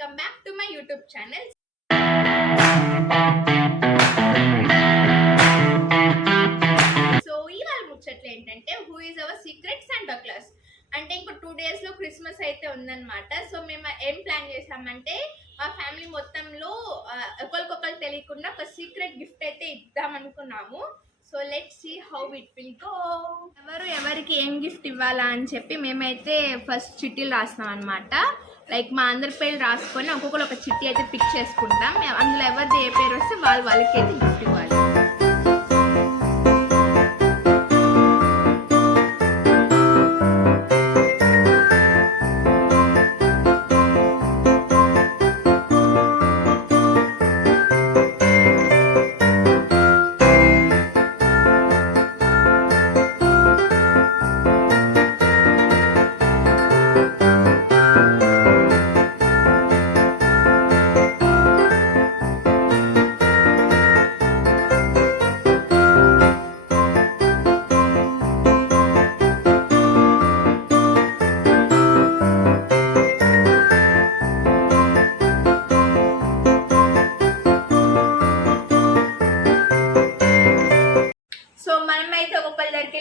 Welcome back to my YouTube channel. So ఇవాళ ముచ్చట్లు ఏంటంటే who is our secret Santa Claus అంటే ఇంకో 2 days లో క్రిస్మస్ అయితే ఉందన్నమాట. సో మేము ఏం ప్లాన్ చేసామంటే మా ఫ్యామిలీ మొత్తంలో ఒకరికొకరు తెలియకుండా ఒక సీక్రెట్ గిఫ్ట్ అయితే ఇద్దాం అనుకున్నాము. So let's see how it will go. ఎవరికి ఏం గిఫ్ట్ ఇవ్వాలా అని చెప్పి మేమైతే ఫస్ట్ చిట్టీలు రాస్తాం అనమాట. లైక్ మా అందరి పేర్లు రాసుకొని ఒక్కొక్కరు ఒక చిట్టి అయితే పిక్ చేసుకుంటాం. అందులో ఎవరిది ఏ పేరు వస్తే వాళ్ళకి అయితే గిఫ్ట్ ఇవ్వాలి.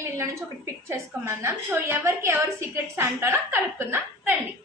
ఇళ్ళ నుంచి ఒకటి పిక్ చేసుకోమన్నాం. సో ఎవరికి ఎవరు సీక్రెట్స్ అంటారో కలుపుకుందాం రండి.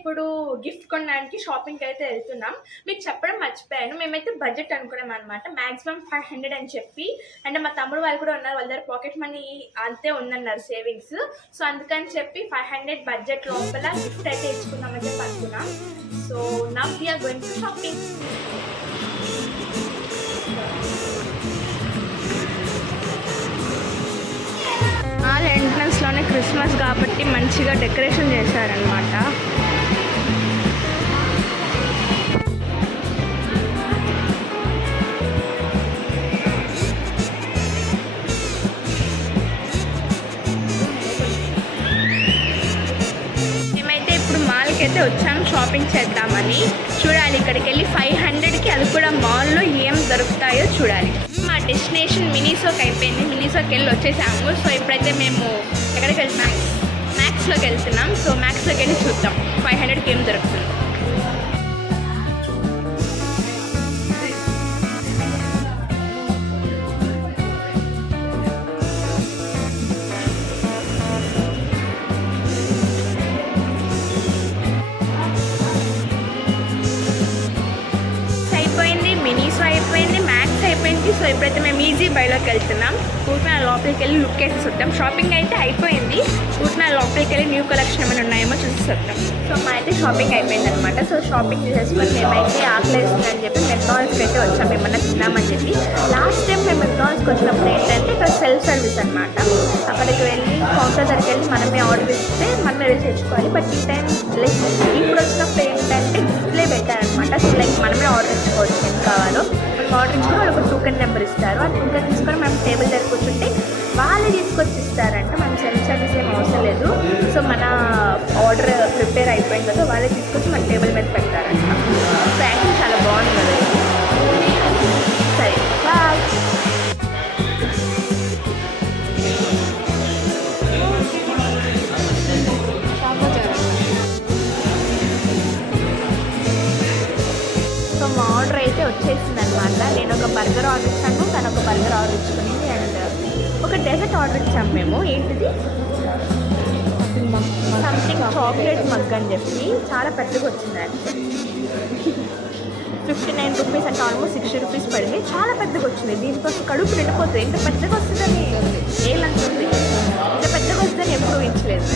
ఇప్పుడు గిఫ్ట్ కొనడానికి షాపింగ్కి అయితే వెళ్తున్నాం. మీకు చెప్పడం మర్చిపోయాను, మేమైతే బడ్జెట్ అనుకున్నాం అనమాట. మ్యాక్సిమం 500 అని చెప్పి. అంటే మా తమ్ముడు వాళ్ళు కూడా ఉన్నారు, వాళ్ళ దగ్గర పాకెట్ మనీ అంతే ఉందన్నారు సేవింగ్స్. సో అందుకని చెప్పి 500 బడ్జెట్ లోపల గిఫ్ట్ అయితే ఇచ్చుకుందామని చెప్పి అనుకున్నాం. So now we are going to shopping. ఎంట్రన్స్లోనే క్రిస్మస్ కాబట్టి మంచిగా డెకరేషన్ చేశారనమాట. మేమైతే ఇప్పుడు మాల్కి అయితే వచ్చాము షాపింగ్ చేద్దామని. చూడాలి ఇక్కడికి వెళ్ళి 500కి అది కూడా మాల్లో ఏం దొరుకుతాయో చూడాలి. మా డెస్టినేషన్ మినీసోకి అయిపోయింది. మినీసోకి వెళ్ళి వచ్చేసాము. సో ఇప్పుడైతే మేము ఎక్కడికి వెళ్తున్నాం, మ్యాక్స్లోకి వెళ్తున్నాం. సో మ్యాక్స్లోకి వెళ్ళి చూద్దాం 500కి ఏం దొరుకుతుంది. మినీసో అయిపోయింది, మ్యాక్స్ అయిపోయింది. సో ఇప్పుడైతే మేము ఈజీ బైలోకి వెళ్తున్నాం. ఊరిన లోపలికి వెళ్ళి లుక్ వేసి వద్దాం. షాపింగ్ అయితే అయిపోయింది. ఊరిన లోపలికి వెళ్ళి న్యూ కలెక్షన్ ఏమైనా ఉన్నాయేమో చూసి వద్దాం. సో మా అయితే షాపింగ్ అయిపోయింది అనమాట. సో షాపింగ్ చేసేసుకొని మేమైతే ఆకలి వేస్తుందని చెప్పి మెక్డానల్డ్స్కి అయితే వచ్చాము ఏమన్నా తిన్నామని చెప్పి. లాస్ట్ టైం మేము మెక్డానల్డ్స్కి వచ్చినప్పుడు ఏంటంటే ఇక్కడ సెల్ఫ్ సర్వీస్ అనమాట. అక్కడికి వెళ్ళి కౌంటర్ దగ్గరికి వెళ్ళి మనమే ఆర్డర్ ఇస్తే మనమే వెళ్ళి తెచ్చుకోవాలి. బట్ ఈ టైం లైక్ ఇప్పుడు వచ్చినప్పుడు ఏంటంటే డిస్ప్లే పెట్టారనమాట. సో లైక్ మనమే ఆర్డర్ ఇచ్చుకోవచ్చు ఏం కావాలో. మనం ఆర్డర్ ఇచ్చుకొని వాళ్ళు ఒక టోకెన్ నెంబర్ ఇస్తారు. ఆ టోకెన్ తీసుకొని మనం టేబుల్ దగ్గర కూర్చుంటే వాళ్ళే తీసుకొచ్చి ఇస్తారంట. మనం సెల్ఫ్ సర్వీస్ ఏం అవసరం లేదు. సో మన ఆర్డర్ ప్రిపేర్ అయిపోయింది కదా, వాళ్ళే తీసుకొచ్చి మన టేబుల్ మీద పెడతారంట. సో యాక్చువల్లీ చాలా బాగుంది కదా. సరే బాయ్. సో మా ఆర్డర్ అయితే వచ్చేసింది అనమాట. నేను ఒక బర్గర్ ఆర్డర్ ఇచ్చాను, తను ఒక బర్గర్ ఆర్డర్ ఇచ్చుకునేది. అండ్ ఒక డెజర్ట్ ఆర్డర్ ఇచ్చాము మేము. ఏంటిది చాక్లెట్ మగ్ అని చెప్పి చాలా పెద్దగా వచ్చిందండి. 59 రూపీస్ అంటే ఆల్మోస్ట్ 60 రూపీస్ పడింది. చాలా పెద్దగా వచ్చింది. దీనికోసం కడుపు నిండిపోతుంది. ఇంత పెద్దగా వస్తుందని ఏలంటుంది. ఇంత పెద్దగా వస్తుందని ఎప్పుడు ఊహించలేదు.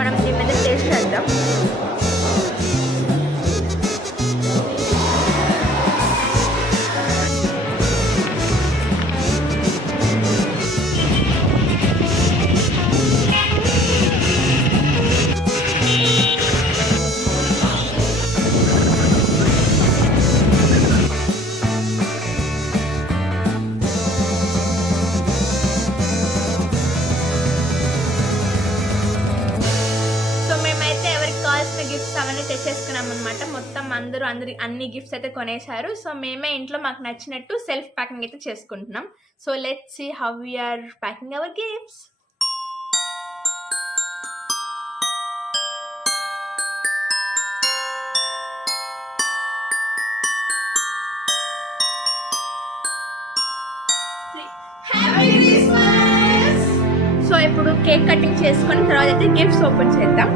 మనం దీని మీద టేస్ట్ చేద్దాం. గిఫ్ట్స్ అవన్నీ తెచ్చేసుకున్నాం అనమాట. మొత్తం అన్ని గిఫ్ట్స్ అయితే కొనేశారు. సో మేమే ఇంట్లో మాకు నచ్చినట్టు సెల్ఫ్ ప్యాకింగ్ అయితే చేసుకుంటున్నాం. So let's see how we are packing our gifts. So ఇప్పుడు కేక్ కటింగ్ చేసుకుని తర్వాత అయితే గిఫ్ట్స్ ఓపెన్ చేద్దాం.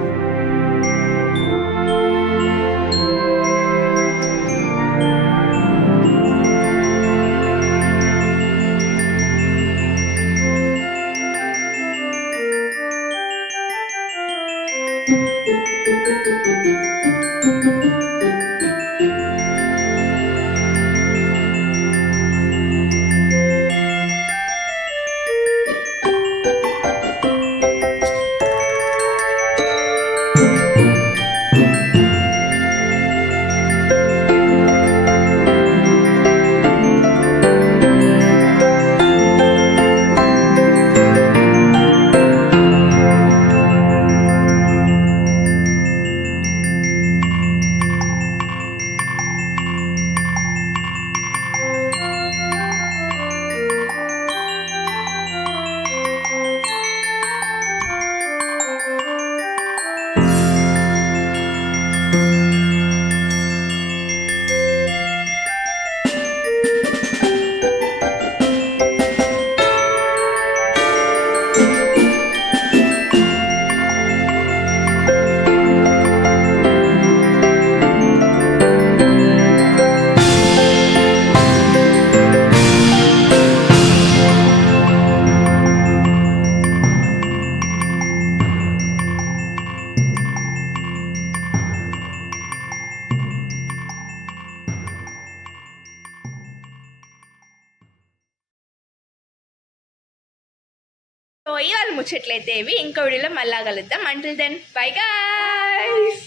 సో ఇవాళ ముచ్చట్లయితే ఇవి. ఇంకో వీడియోలో మళ్ళా కలుద్దాం. Until then bye guys.